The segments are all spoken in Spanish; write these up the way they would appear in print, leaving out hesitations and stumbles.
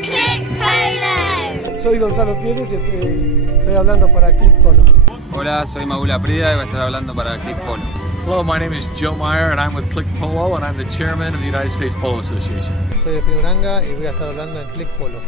Click Polo. Soy Gonzalo Pérez y estoy hablando para Click Polo. Hola, soy Magula Prida y voy a estar hablando para Click Polo. Hello, my name is Joe Meyer and I'm with Click Polo and I'm the chairman of the United States Polo Association. Soy de Uranga y voy a estar hablando en Click Polo.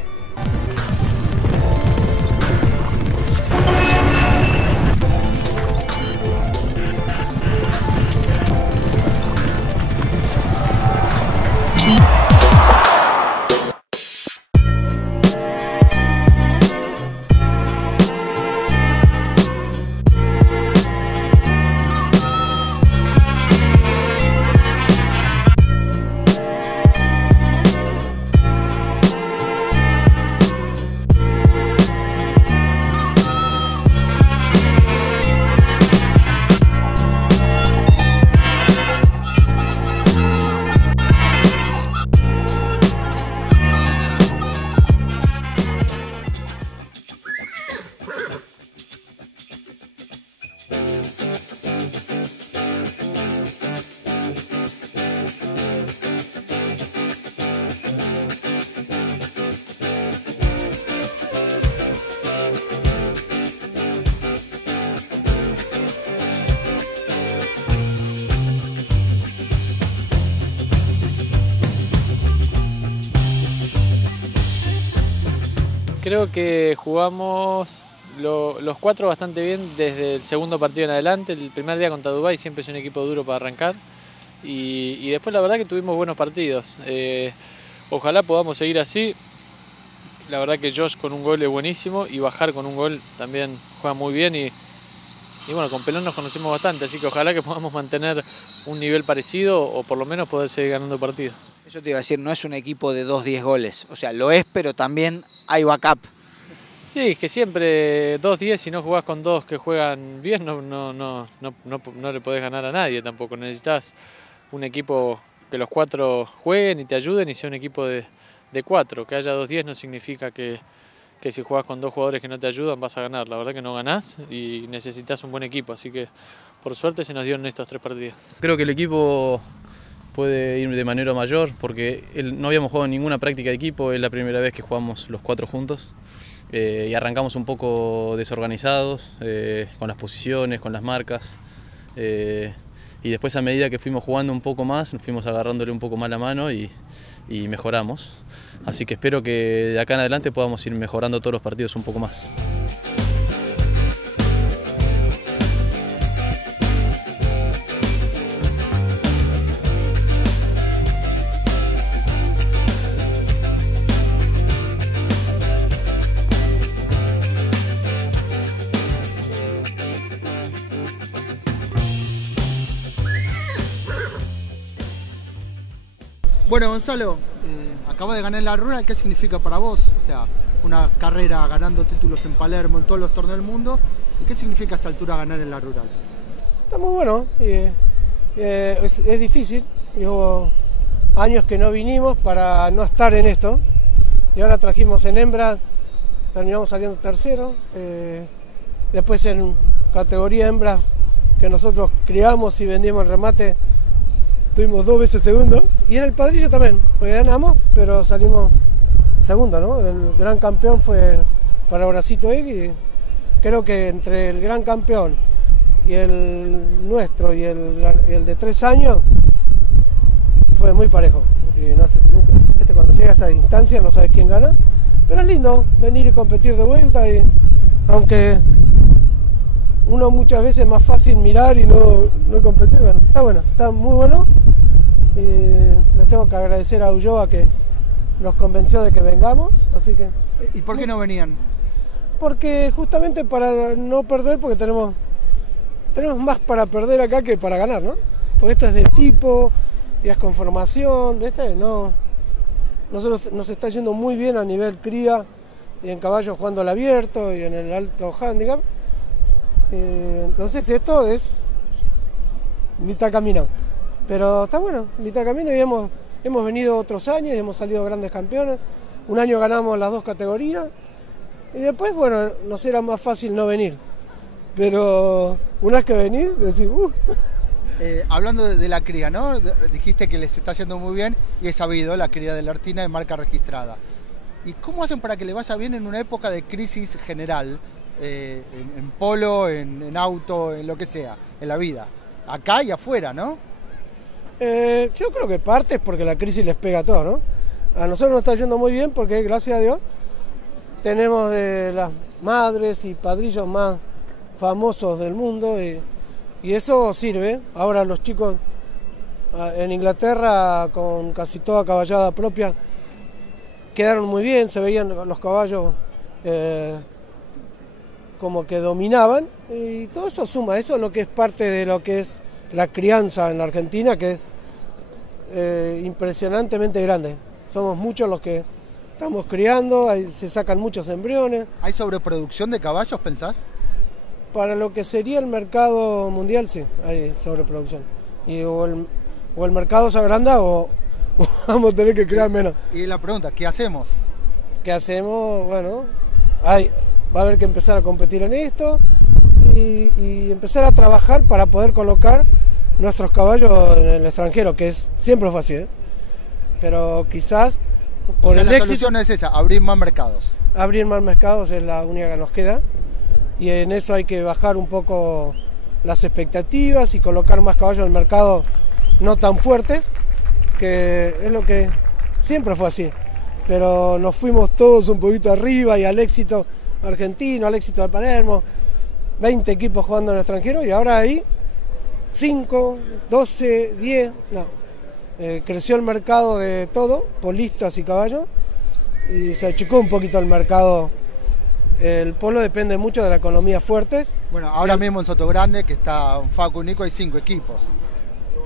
Creo que jugamos los cuatro bastante bien desde el segundo partido en adelante. El primer día contra Dubái siempre es un equipo duro para arrancar y después la verdad que tuvimos buenos partidos. Ojalá podamos seguir así. La verdad que Josh con un gol es buenísimo y Bajar con un gol también juega muy bien y bueno, con Pelón nos conocemos bastante, así que ojalá que podamos mantener un nivel parecido o por lo menos poder seguir ganando partidos. Eso te iba a decir, no es un equipo de 2-10 goles, o sea, lo es, pero también hay backup. Sí, es que siempre 2-10, si no jugás con dos que juegan bien, no le podés ganar a nadie tampoco. Necesitas un equipo que los cuatro jueguen y te ayuden y sea un equipo de cuatro. Que haya 2-10 no significa que si jugás con dos jugadores que no te ayudan vas a ganar. La verdad que no ganás y necesitas un buen equipo, así que por suerte se nos dieron estos 3 partidos. Creo que el equipo puede ir de manera mayor porque no habíamos jugado ninguna práctica de equipo, es la primera vez que jugamos los 4 juntos y arrancamos un poco desorganizados con las posiciones, con las marcas y después a medida que fuimos jugando un poco más, nos fuimos agarrándole un poco más la mano y mejoramos. Así que espero que de acá en adelante podamos ir mejorando todos los partidos un poco más. Bueno, Gonzalo, acabas de ganar la Rural, ¿qué significa para vos? O sea, una carrera ganando títulos en Palermo, en todos los torneos del mundo. ¿Y qué significa a esta altura ganar en la Rural? Está muy bueno, es difícil. Llevo años que no vinimos para no estar en esto. Y ahora trajimos en hembras, terminamos saliendo tercero. Después en categoría hembras que nosotros criamos y vendimos el remate, tuvimos 2 veces segundo, y en el Padrillo también, pues ganamos, pero salimos segundo, ¿no? El gran campeón fue para Horacito Egg y creo que entre el gran campeón y el nuestro y el de 3 años fue muy parejo. Y no sé, nunca, cuando llegas a esa instancia no sabes quién gana, pero es lindo venir y competir de vuelta, y aunque uno muchas veces es más fácil mirar y no competir, bueno, está muy bueno. Les tengo que agradecer a Ulloa que nos convenció de que vengamos, así que... ¿Y por qué no venían? Porque justamente para no perder, porque tenemos más para perder acá que para ganar, ¿no? Porque esto es de tipo, y es con formación, ¿viste? No, nosotros nos está yendo muy bien a nivel cría, y en caballo jugando al abierto, y en el alto handicap. Entonces esto es mitad camino. Pero está bueno, mitad camino, y hemos venido otros años y hemos salido grandes campeones. Un año ganamos las 2 categorías y después, bueno, nos era más fácil no venir. Pero una vez que venís, decís, Hablando de la cría, ¿no? Dijiste que les está yendo muy bien y es sabido, la cría de la Artina es marca registrada. ¿Y cómo hacen para que le vaya bien en una época de crisis general? En polo, en auto, en lo que sea, en la vida. Acá y afuera, ¿no? Yo creo que parte es porque la crisis les pega a todos, ¿no? A nosotros nos está yendo muy bien porque, gracias a Dios, tenemos de las madres y padrillos más famosos del mundo y eso sirve. Ahora los chicos en Inglaterra, con casi toda caballada propia, quedaron muy bien, se veían los caballos como que dominaban, y todo eso suma. Eso es lo que es parte de lo que es la crianza en la Argentina, que es impresionantemente grande. Somos muchos los que estamos criando, se sacan muchos embriones. ¿Hay sobreproducción de caballos, pensás? Para lo que sería el mercado mundial, sí, hay sobreproducción. Y o el mercado se agranda o vamos a tener que crear menos. Y la pregunta, ¿qué hacemos? ¿Qué hacemos? Bueno, va a haber que empezar a competir en esto y empezar a trabajar para poder colocar nuestros caballos en el extranjero, que siempre es fácil, ¿eh? Pero quizás por el éxito... La solución es esa, abrir más mercados. Abrir más mercados es la única que nos queda, y en eso hay que bajar un poco las expectativas y colocar más caballos en el mercado no tan fuertes, que es lo que siempre fue así. Pero nos fuimos todos un poquito arriba y al éxito argentino, al éxito de Palermo, 20 equipos jugando en el extranjero, y ahora hay 5, 12, 10, no. Creció el mercado de todo, polistas y caballos, y se achicó un poquito el mercado. El polo depende mucho de la economía fuertes. Bueno, ahora mismo en Sotogrande, que está Facu y Nico, hay 5 equipos.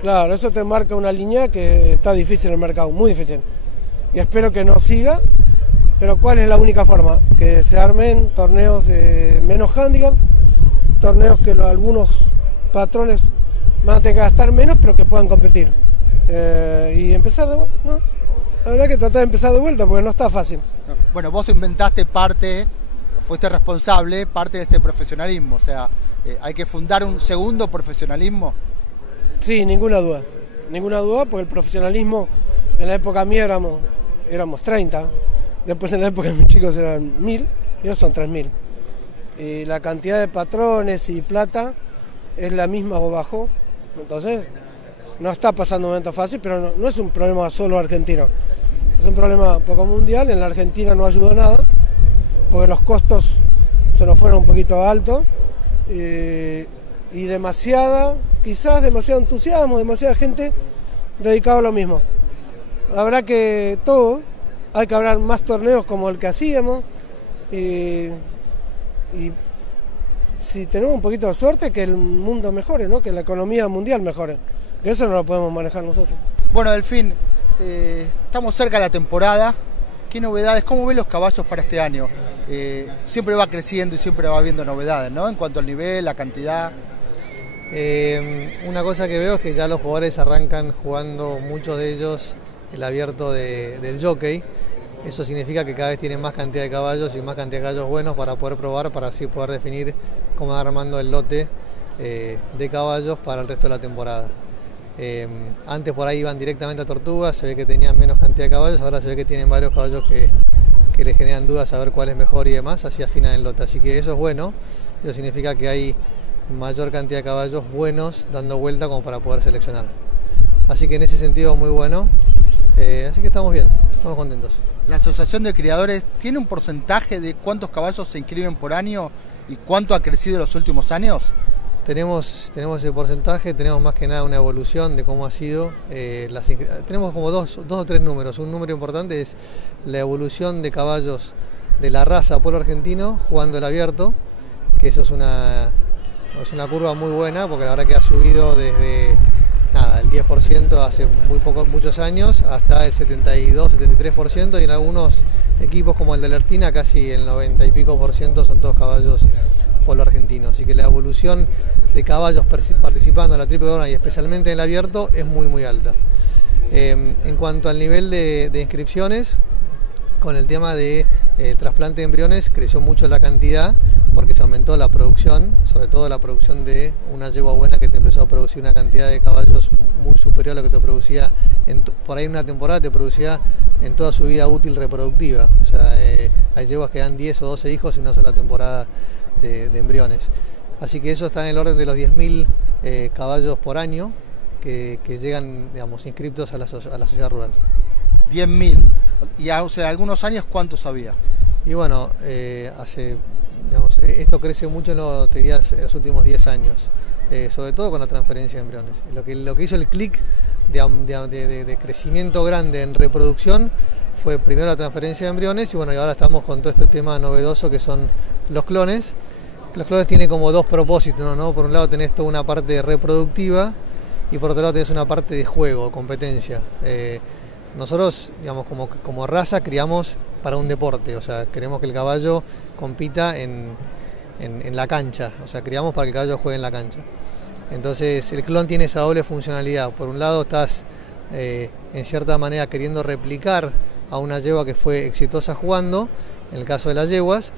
Claro, eso te marca una línea que está difícil en el mercado, muy difícil. Y espero que no siga, pero ¿cuál es la única forma? Que se armen torneos de menos handicap, torneos que algunos patrones van a tener que gastar menos, pero que puedan competir. Y empezar de vuelta, ¿no? La verdad que tratar de empezar de vuelta porque no está fácil. Bueno, vos inventaste fuiste responsable, parte de este profesionalismo, o sea, hay que fundar un segundo profesionalismo. Sí, ninguna duda, porque el profesionalismo en la época mía éramos 30, después en la época de mis chicos eran 1000, y ahora son 3000. Y la cantidad de patrones y plata es la misma o bajo, entonces no está pasando un momento fácil, pero no es un problema solo argentino, es un problema un poco mundial. En la Argentina no ayudó nada, porque los costos se nos fueron un poquito altos, y quizás demasiado entusiasmo, demasiada gente dedicada a lo mismo. Habrá que hay que hablar más torneos como el que hacíamos, y si tenemos un poquito de suerte, que el mundo mejore, ¿no? Que la economía mundial mejore, que eso no lo podemos manejar nosotros. Bueno, Delfín, estamos cerca de la temporada. ¿Qué novedades? ¿Cómo ven los caballos para este año? Siempre va creciendo y siempre va habiendo novedades, ¿no? En cuanto al nivel, la cantidad. Una cosa que veo es que ya los jugadores arrancan jugando, muchos de ellos, el abierto del jockey. Eso significa que cada vez tienen más cantidad de caballos y más cantidad de caballos buenos para poder probar, para así poder definir cómo va armando el lote de caballos para el resto de la temporada. Antes por ahí iban directamente a Tortuga, se ve que tenían menos cantidad de caballos, ahora se ve que tienen varios caballos que les generan dudas a ver cuál es mejor y demás, así afinan el lote. Así que eso es bueno, eso significa que hay mayor cantidad de caballos buenos dando vuelta como para poder seleccionar. Así que en ese sentido muy bueno, así que estamos bien, estamos contentos. ¿La Asociación de Criadores tiene un porcentaje de cuántos caballos se inscriben por año y cuánto ha crecido en los últimos años? Tenemos ese porcentaje, tenemos más que nada una evolución de cómo ha sido. Tenemos como dos o tres números. Un número importante es la evolución de caballos de la raza polo argentino jugando el abierto, que eso es una curva muy buena, porque la verdad que ha subido desde el 10% hace muchos años hasta el 72-73%, y en algunos equipos como el de Lertina casi el 90 y pico % son todos caballos polo argentino. Así que la evolución de caballos participando en la triple corona y especialmente en el abierto es muy alta. En cuanto al nivel de inscripciones, con el tema de el trasplante de embriones creció mucho la cantidad porque se aumentó la producción, sobre todo la producción de una yegua buena que te empezó a producir una cantidad de caballos muy superior a lo que te producía, por ahí en una temporada te producía en toda su vida útil reproductiva. O sea, hay yeguas que dan 10 o 12 hijos en una sola temporada de embriones. Así que eso está en el orden de los 10.000 caballos por año que llegan, digamos, inscriptos a la sociedad rural. 10.000. Y hace algunos años, ¿cuántos había? Y bueno, digamos, esto crece mucho te diría, en los últimos 10 años, sobre todo con la transferencia de embriones. Lo que hizo el clic de crecimiento grande en reproducción fue primero la transferencia de embriones y bueno, y ahora estamos con todo este tema novedoso que son los clones. Los clones tienen como dos propósitos, ¿no? Por un lado tenés toda una parte reproductiva y por otro lado tenés una parte de juego, competencia. Nosotros, digamos, como raza criamos para un deporte, o sea, queremos que el caballo compita en la cancha, o sea, criamos para que el caballo juegue en la cancha. Entonces el clon tiene esa doble funcionalidad. Por un lado estás en cierta manera queriendo replicar a una yegua que fue exitosa jugando, en el caso de las yeguas,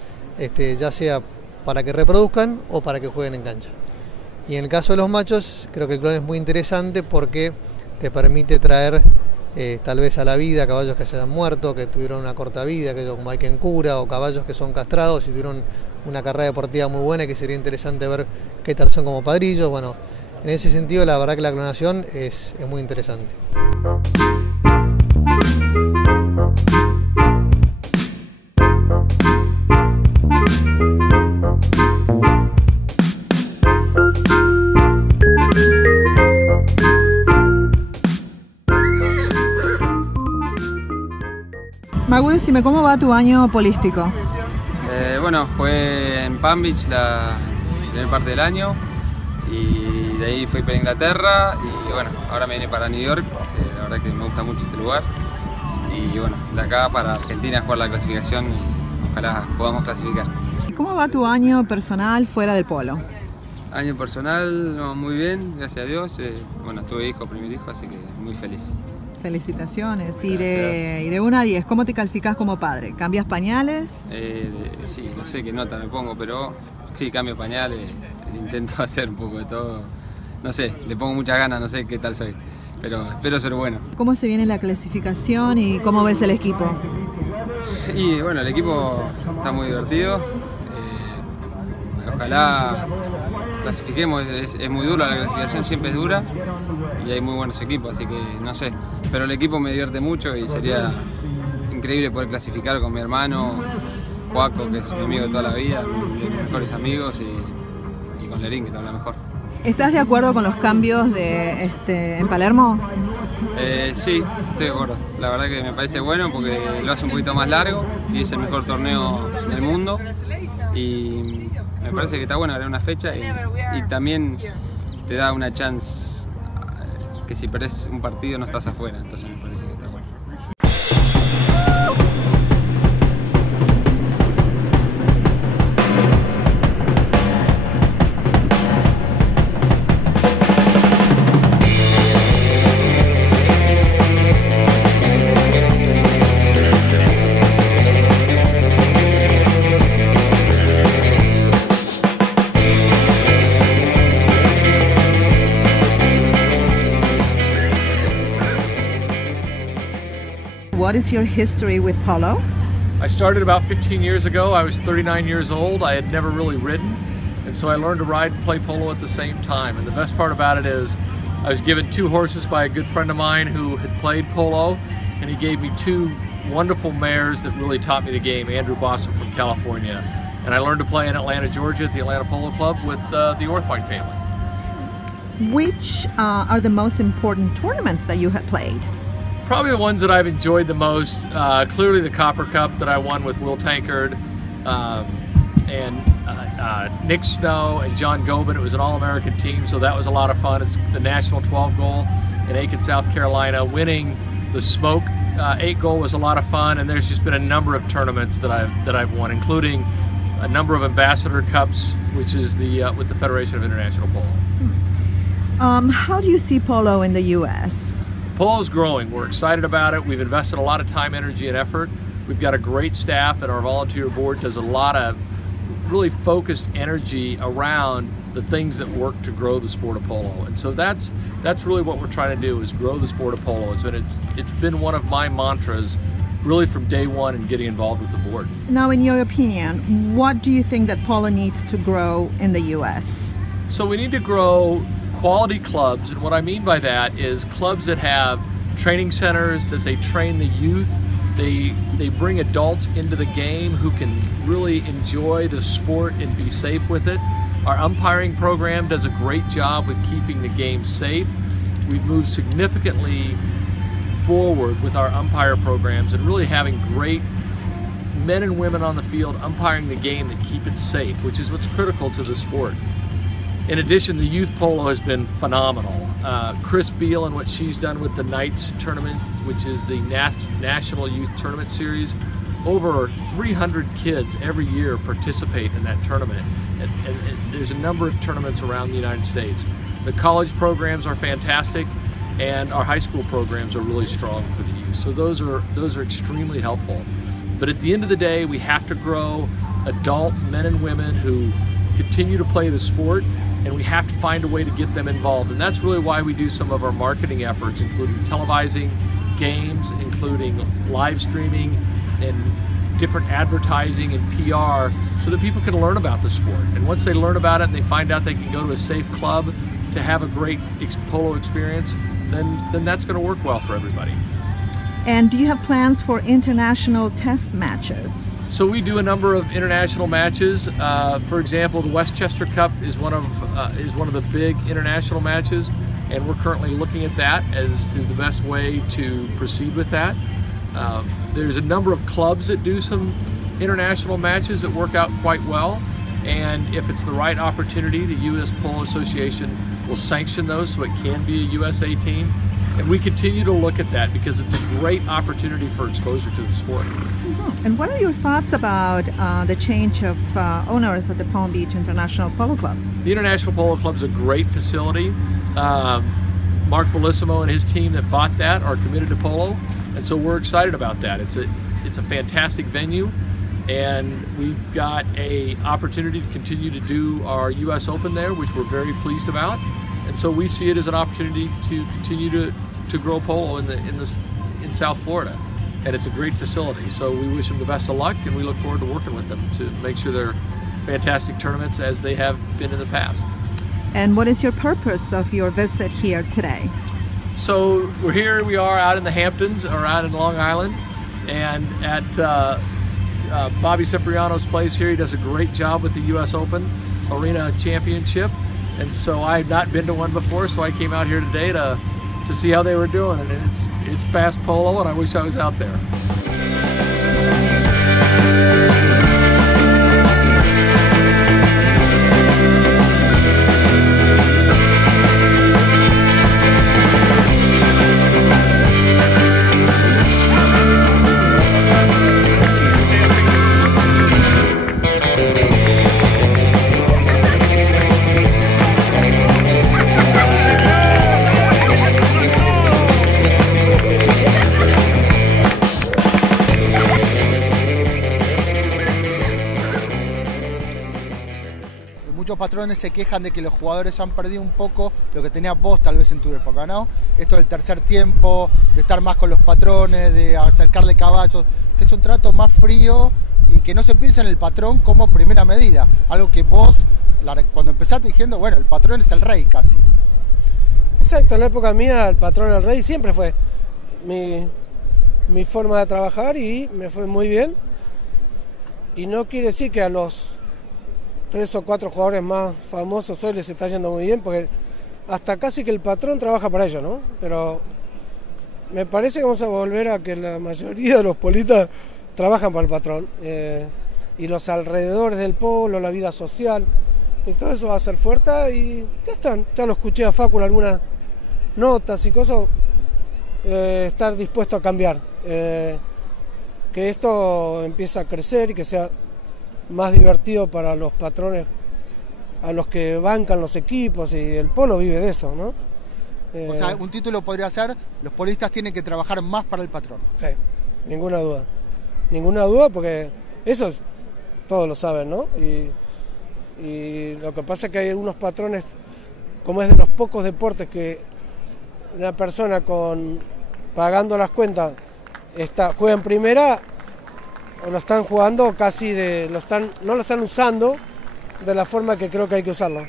ya sea para que reproduzcan o para que jueguen en cancha. Y en el caso de los machos, creo que el clon es muy interesante porque te permite traer tal vez a la vida caballos que se han muerto, que tuvieron una corta vida, como hay quien cura, o caballos que son castrados y tuvieron una carrera deportiva muy buena y que sería interesante ver qué tal son como padrillos. Bueno, en ese sentido la verdad que la clonación es muy interesante. Magu, decime, ¿cómo va tu año polístico? Bueno, fue en Palm Beach la primera parte del año y de ahí fui para Inglaterra y bueno, ahora me vine para New York, la verdad que me gusta mucho este lugar y bueno, de acá para Argentina a jugar la clasificación y ojalá podamos clasificar. ¿Cómo va tu año personal fuera del polo? Año personal, no, muy bien, gracias a Dios. Bueno, tuve primer hijo, así que muy feliz. Felicitaciones. Y de 1 a 10, ¿cómo te calificás como padre? ¿Cambias pañales? Sí, no sé qué nota me pongo, pero sí, cambio pañales, intento hacer un poco de todo. No sé, le pongo muchas ganas, no sé qué tal soy, pero espero ser bueno. ¿Cómo se viene la clasificación y cómo ves el equipo? Y bueno, el equipo está muy divertido. Ojalá clasifiquemos, es muy dura la clasificación, siempre es dura y hay muy buenos equipos, así que no sé, pero el equipo me divierte mucho y sería increíble poder clasificar con mi hermano Joaco, que es mi amigo de toda la vida, de mis mejores amigos, y con Lerín, que está la mejor. ¿Estás de acuerdo con los cambios en Palermo? Sí, estoy de acuerdo. La verdad que me parece bueno porque lo hace un poquito más largo y es el mejor torneo del mundo y me parece que está bueno agregar una fecha y también te da una chance que si perdés un partido no estás afuera, entonces me parece que está bueno. What is your history with polo? I started about 15 years ago. I was 39 years old. I had never really ridden, and so I learned to ride and play polo at the same time. And the best part about it is I was given 2 horses by a good friend of mine who had played polo, and he gave me 2 wonderful mares that really taught me the game, Andrew Bossom from California. And I learned to play in Atlanta, Georgia at the Atlanta Polo Club with the Orthwine family. Which are the most important tournaments that you have played? Probably the ones that I've enjoyed the most, clearly the Copper Cup that I won with Will Tankard and Nick Snow and John Gobin. It was an all-American team, so that was a lot of fun. It's the National 12 goal in Aiken, South Carolina. Winning the Smoke 8 goal was a lot of fun, and there's just been a number of tournaments that I've won, including a number of Ambassador Cups, which is the with the Federation of International Polo. How do you see polo in the U.S.? Polo is growing. We're excited about it. We've invested a lot of time, energy, and effort. We've got a great staff, and our volunteer board does a lot of really focused energy around the things that work to grow the sport of polo. And so that's really what we're trying to do, is grow the sport of polo. It's been one of my mantras really from day one in getting involved with the board. Now, in your opinion, what do you think that polo needs to grow in the U.S.? So we need to grow quality clubs, and what I mean by that is clubs that have training centers, that they train the youth, they bring adults into the game who can really enjoy the sport and be safe with it. Our umpiring program does a great job with keeping the game safe. We've moved significantly forward with our umpire programs and really having great men and women on the field umpiring the game that keep it safe, which is what's critical to the sport. In addition, the youth polo has been phenomenal. Chris Beal and what she's done with the Knights tournament, which is the National Youth Tournament Series, over 300 kids every year participate in that tournament. And there's a number of tournaments around the United States. The college programs are fantastic, and our high school programs are really strong for the youth. So those are extremely helpful. But at the end of the day, we have to grow adult men and women who continue to play the sport, and we have to find a way to get them involved. And that's really why we do some of our marketing efforts, including televising games, including live streaming, and different advertising and PR, so that people can learn about the sport. And once they learn about it and they find out they can go to a safe club to have a great polo experience, then that's going to work well for everybody. And do you have plans for international test matches? So we do a number of international matches. For example, the Westchester Cup is one of the big international matches, and we're currently looking at that as to the best way to proceed with that. There's a number of clubs that do some international matches that work out quite well, and if it's the right opportunity, the U.S. Polo Association will sanction those so it can be a USA team. And we continue to look at that because it's a great opportunity for exposure to the sport. And what are your thoughts about the change of owners at the Palm Beach International Polo Club? The International Polo Club is a great facility. Mark Bellissimo and his team that bought that are committed to polo, and so we're excited about that. It's a fantastic venue, and we've got an opportunity to continue to do our U.S. Open there, which we're very pleased about. And so we see it as an opportunity to continue to grow polo in South Florida, and it's a great facility. So we wish them the best of luck, and we look forward to working with them to make sure they're fantastic tournaments as they have been in the past. And what is your purpose of your visit here today? So we are out in the Hamptons, or out in Long Island, and at Bobby Cipriano's place here. He does a great job with the U.S. Open Arena Championship. And so I've not been to one before, so I came out here today to see how they were doing. And it's fast polo, and I wish I was out there. Muchos patrones se quejan de que los jugadores han perdido un poco lo que tenías vos tal vez en tu época, ¿no? Esto del tercer tiempo, de estar más con los patrones, de acercarle caballos, que es un trato más frío y que no se piensa en el patrón como primera medida. Algo que vos, cuando empezaste diciendo, bueno, el patrón es el rey casi. Exacto, en la época mía el patrón el rey siempre fue mi forma de trabajar y me fue muy bien. Y no quiere decir que a los 3 o 4 jugadores más famosos hoy les está yendo muy bien, porque hasta casi que el patrón trabaja para ellos, ¿no? Pero me parece que vamos a volver a que la mayoría de los polistas trabajan para el patrón, y los alrededores del polo, la vida social, y todo eso va a ser fuerte. Y ya lo escuché a Facu en algunas notas y cosas, estar dispuesto a cambiar, que esto empiece a crecer y que sea más divertido para los patrones, a los que bancan los equipos, y el polo vive de eso, ¿no? O sea, un título podría ser: los polistas tienen que trabajar más para el patrón. Sí, ninguna duda. ninguna duda, porque eso todos lo saben, ¿no? Y lo que pasa es que hay algunos patrones, como es de los pocos deportes que una persona pagando las cuentas juega en primera, o lo están jugando casi no lo están usando de la forma que creo que hay que usarlo,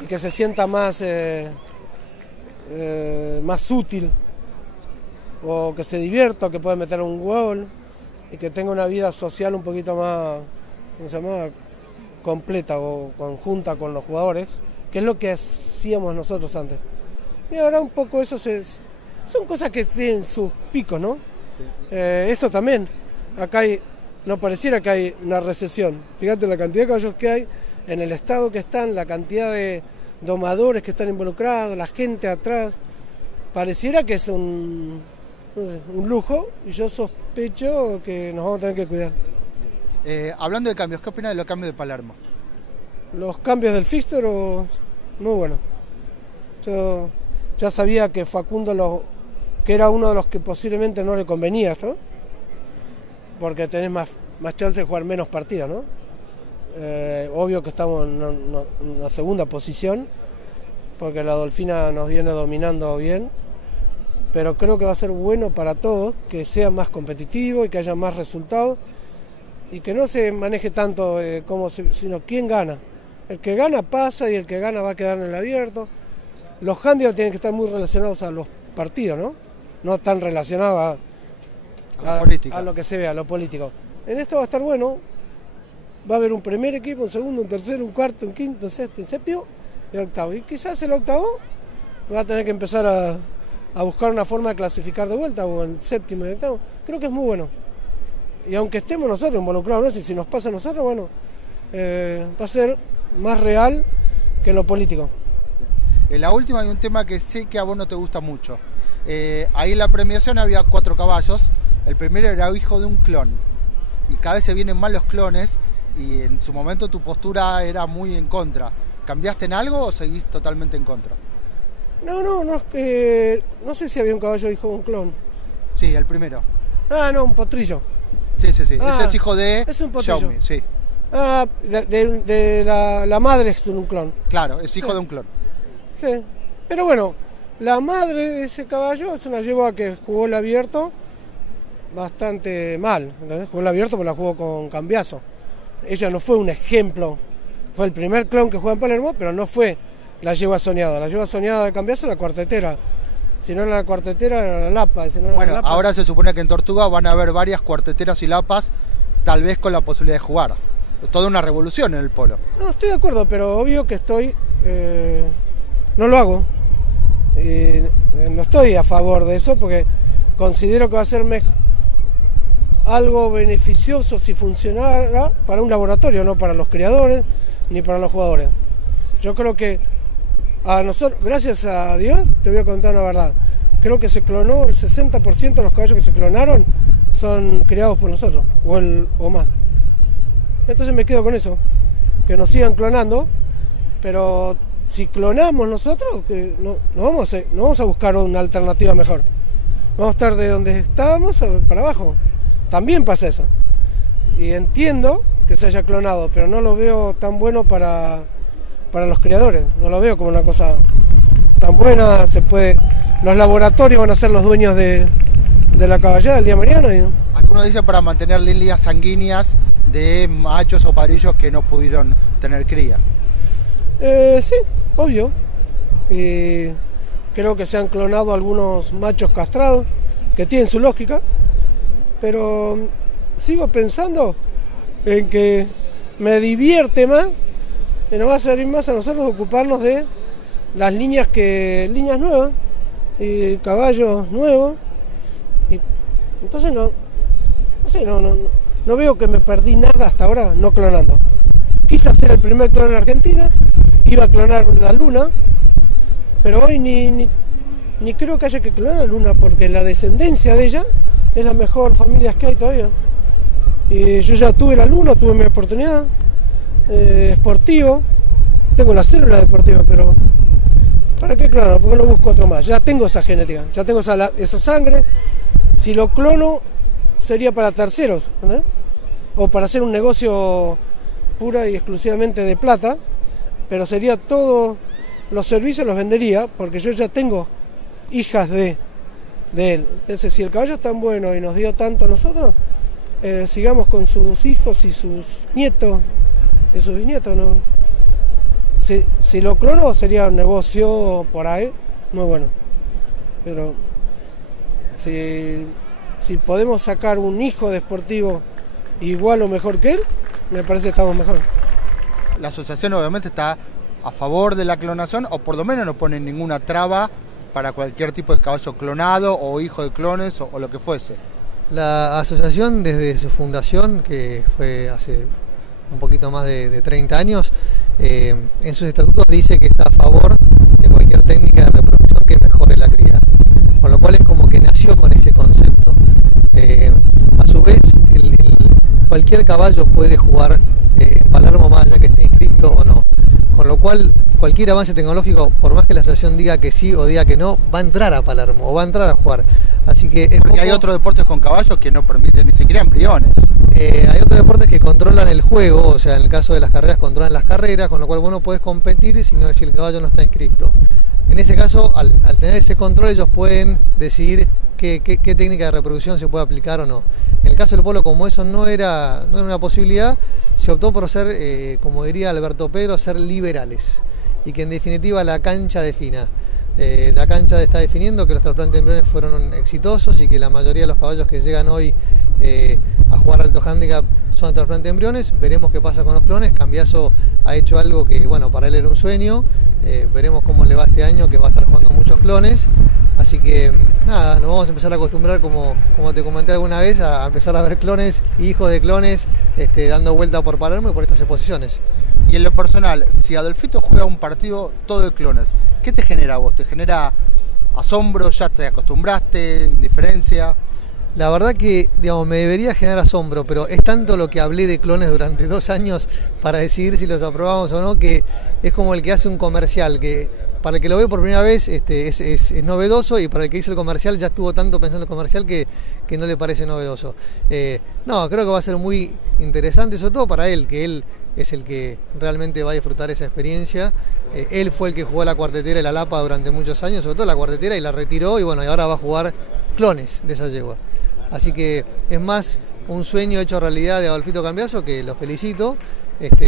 y que se sienta más útil, o que se divierta, o que pueda meter un gol, y que tenga una vida social un poquito más, ¿cómo se llama?, completa o conjunta con los jugadores, que es lo que hacíamos nosotros antes. Y ahora un poco eso son cosas que tienen sus picos, ¿no? Sí. Esto también, acá no pareciera que hay una recesión. Fíjate la cantidad de caballos que hay, en el estado que están, la cantidad de domadores que están involucrados, la gente atrás. Pareciera que es un lujo, y yo sospecho que nos vamos a tener que cuidar. Hablando de cambios, ¿qué opinas de los cambios de Palermo? Los cambios del fixture, muy bueno. Yo ya sabía que Facundo que era uno de los que posiblemente no le convenía esto, porque tenés más chance de jugar menos partidas, ¿no? Obvio que estamos en la segunda posición, porque la Dolfina nos viene dominando bien, pero creo que va a ser bueno para todos que sea más competitivo y que haya más resultados, y que no se maneje tanto sino quién gana. El que gana pasa, y el que gana va a quedar en el abierto. Los handicaps tienen que estar muy relacionados a los partidos, ¿no? No tan relacionados a lo que se ve, a lo político. En esto va a estar bueno. Va a haber un primer equipo, un segundo, un tercero, un cuarto, un quinto, un sexto, un séptimo y un octavo. Y quizás el octavo va a tener que empezar a buscar una forma de clasificar de vuelta, o el séptimo y el octavo. Creo que es muy bueno. Y aunque estemos nosotros involucrados, ¿no? Si nos pasa a nosotros, bueno, va a ser más real que lo político. En la última hay un tema que sé que a vos no te gusta mucho. Ahí en la premiación había 4 caballos. El primero era hijo de un clon. Y cada vez se vienen más los clones, y en su momento tu postura era muy en contra. ¿Cambiaste en algo o seguís totalmente en contra? No sé si había un caballo hijo de un clon. Sí, el primero. No, un potrillo. Sí. Ese es hijo de Xiaomi, sí. De la madre es un clon. Claro, es hijo de un clon. Sí, pero bueno, la madre de ese caballo es una yegua que jugó el abierto bastante mal, ¿entendés? Jugó el abierto porque la jugó con Cambiaso. Ella no fue un ejemplo, fue el primer clon que juega en Palermo, pero no fue la yegua soñada. La yegua soñada de Cambiaso era la cuartetera. Si no era la cuartetera, era la lapa. Si no era bueno, la lapa, ahora se supone que en Tortuga van a haber varias cuarteteras y lapas, tal vez con la posibilidad de jugar. Toda una revolución en el polo. No, estoy de acuerdo, pero obvio que no lo hago. No estoy a favor de eso, porque considero que va a ser algo beneficioso si funcionara para un laboratorio, no para los criadores ni para los jugadores. Yo creo que a nosotros, gracias a Dios, te voy a contar una verdad. Creo que se clonó el 60% de los caballos que se clonaron son criados por nosotros, o más. Entonces me quedo con eso, que nos sigan clonando, pero si clonamos nosotros, que no vamos a buscar una alternativa mejor. Vamos a estar de donde estábamos para abajo. También pasa eso. Y entiendo que se haya clonado, pero no lo veo tan bueno para los criadores. No lo veo como una cosa tan buena. Los laboratorios van a ser los dueños de la caballada el día de mañana. Algunos dicen para mantener líneas sanguíneas de machos o padrillos que no pudieron tener cría. Sí, obvio. Y creo que se han clonado algunos machos castrados que tienen su lógica, pero sigo pensando en que me divierte más y nos va a servir más a nosotros ocuparnos de las líneas nuevas y caballos nuevos. Y entonces no veo que me perdí nada hasta ahora no clonando. Quise hacer el primer clon en Argentina, iba a clonar la Luna, pero hoy ni creo que haya que clonar la Luna, porque la descendencia de ella es la mejor familia que hay todavía. Y yo ya tuve la Luna, tuve mi oportunidad, esportivo, tengo la célula deportiva, pero ¿para qué clonar? Porque no busco otro más. Ya tengo esa genética, ya tengo esa sangre. Si lo clono, sería para terceros, ¿no? O para hacer un negocio pura y exclusivamente de plata, pero sería todo, los servicios los vendería, porque yo ya tengo hijas de él. Entonces, si el caballo es tan bueno y nos dio tanto a nosotros, sigamos con sus hijos y sus nietos y sus bisnietos, ¿no? Si lo clono sería un negocio por ahí muy bueno, pero si podemos sacar un hijo de Sportivo igual o mejor que él, me parece que estamos mejor. La asociación obviamente está a favor de la clonación, o por lo menos no pone ninguna traba para cualquier tipo de caballo clonado o hijo de clones o lo que fuese. La asociación desde su fundación, que fue hace un poquito más de 30 años, en sus estatutos dice que está a favor de cualquier técnica de reproducción que mejore la cría, con lo cual es como que nació con ese concepto. A su vez, cualquier caballo puede jugar en Palermo más allá que esté inscrito o no, con lo cual cualquier avance tecnológico, por más que la asociación diga que sí o diga que no, va a entrar a Palermo o va a entrar a jugar. Así que porque hay otros deportes con caballos que no permiten ni siquiera embriones. Hay otros deportes que controlan el juego, o sea, en el caso de las carreras controlan las carreras, con lo cual vos no podés competir si el caballo no está inscripto. En ese caso, al tener ese control, ellos pueden decidir qué técnica de reproducción se puede aplicar o no. En el caso del polo, como eso no era una posibilidad, se optó por ser, como diría Alberto Pedro, ser liberales, y que en definitiva la cancha defina. La cancha está definiendo que los trasplantes de embriones fueron exitosos y que la mayoría de los caballos que llegan hoy a jugar alto handicap son trasplantes de embriones. Veremos qué pasa con los clones. Cambiaso ha hecho algo que, bueno, para él era un sueño. Veremos cómo le va este año, que va a estar jugando muchos clones. Así que nada, nos vamos a empezar a acostumbrar, como te comenté alguna vez, a empezar a ver clones y hijos de clones dando vuelta por Palermo y por estas exposiciones. Y en lo personal, si Adolfito juega un partido todo de clones, ¿qué te genera a vos? ¿Te genera asombro? ¿Ya te acostumbraste? ¿Indiferencia? La verdad que, digamos, me debería generar asombro, pero es tanto lo que hablé de clones durante 2 años para decidir si los aprobamos o no, que es como el que hace un comercial, que para el que lo ve por primera vez es novedoso, y para el que hizo el comercial ya estuvo tanto pensando en el comercial que no le parece novedoso. No, creo que va a ser muy interesante, sobre todo para él, que él es el que realmente va a disfrutar esa experiencia. Él fue el que jugó la cuartetera y la lapa durante muchos años, sobre todo la cuartetera, y la retiró, y bueno, y ahora va a jugar clones de esa yegua. Así que es más un sueño hecho realidad de Adolfito Cambiaso, que lo felicito,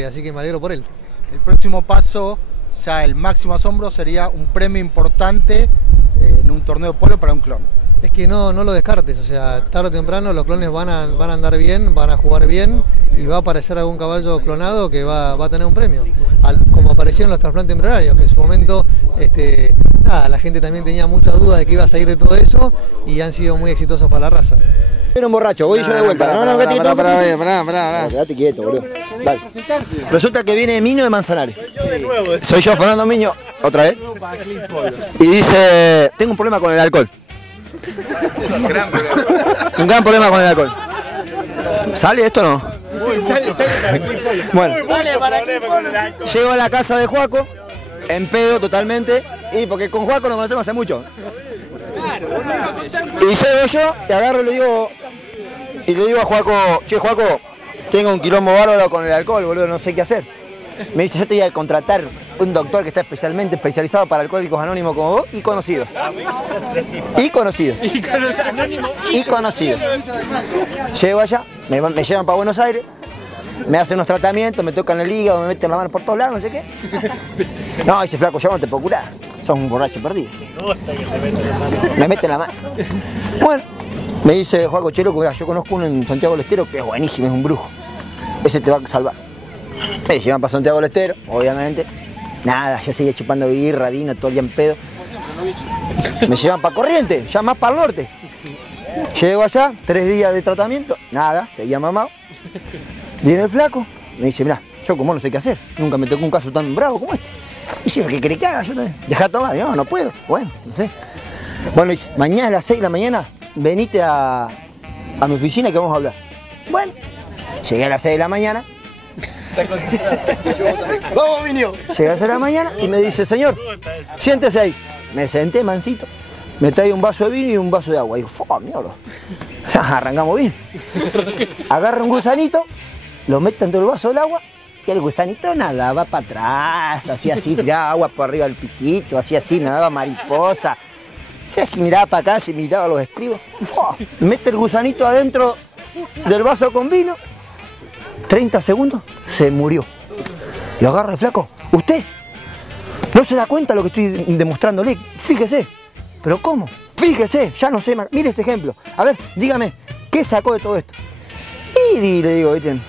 así que me alegro por él. El próximo paso, ya el máximo asombro, sería un premio importante en un torneo de polo para un clon. Es que no lo descartes, o sea, tarde o temprano los clones van a andar bien, van a jugar bien, y va a aparecer algún caballo clonado que va a tener un premio, como aparecieron los trasplantes embrionarios, que en su momento la gente también tenía muchas dudas de que iba a salir de todo eso, y han sido muy exitosos para la raza. Era un borracho, voy yo de vuelta. Pará. Quédate quieto, boludo. Dale. Resulta que viene Miño de Manzanares. Soy yo, Fernando Miño, otra vez. Y dice, tengo un problema con el alcohol. Un gran problema con el alcohol. ¿Sale esto o no? Sale. Bueno, llego a la casa de Juaco, en pedo totalmente, y porque con Juaco nos conocemos hace mucho. Y llego yo, te agarro y le digo a Juaco, che, Juaco, tengo un quilombo bárbaro con el alcohol, boludo, no sé qué hacer. Me dice, yo te voy a contratar un doctor que está especializado para alcohólicos anónimos como vos y conocidos. Y conocidos. Llego allá, me llevan para Buenos Aires, me hacen unos tratamientos, me tocan el hígado, me meten la mano por todos lados, no sé qué. No, dice, flaco, yo no te puedo curar. Sos un borracho perdido. Me meten la mano. Bueno, me dice Juaco, che, loco, yo conozco uno en Santiago del Estero que es buenísimo, es un brujo. Ese te va a salvar. Me llevan para Santiago del Estero, obviamente. Nada, yo seguía chupando birra, vino, todo el día en pedo. Me llevan para Corrientes, ya más para el norte. Llego allá, 3 días de tratamiento, nada, seguía mamado. Viene el flaco, me dice, mirá, yo como no sé qué hacer, nunca me tocó un caso tan bravo como este. Y yo, ¿qué querés que haga? Yo también. Dejá de tomar, no puedo. Bueno, no sé. Bueno, dice, mañana a las 6 de la mañana, venite a mi oficina que vamos a hablar. Bueno, llegué a las 6 de la mañana. Vamos, Minio. Llegué a las 6 de la mañana y me dice, señor, siéntese ahí. Me senté mansito, me trae un vaso de vino y un vaso de agua. Y digo, mierda. Arrancamos bien. Agarra un gusanito, lo mete dentro del vaso del agua y el gusanito nadaba para atrás, hacía así, tiraba agua por arriba del piquito, hacía así, nadaba mariposa. Hacía así, miraba para acá, se miraba los estribos. Mete el gusanito adentro del vaso con vino, 30 segundos, se murió. Y agarra el flaco, ¿usted no se da cuenta de lo que estoy demostrándole? Fíjese. ¿Pero cómo? Fíjese, ya no sé más. Mire este ejemplo. A ver, dígame, ¿qué sacó de todo esto? Y le digo, ¿viste?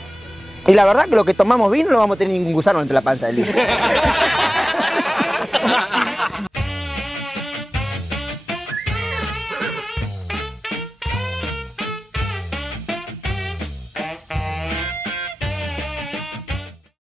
Y la verdad que lo que tomamos vino no vamos a tener ningún gusano entre la panza del día.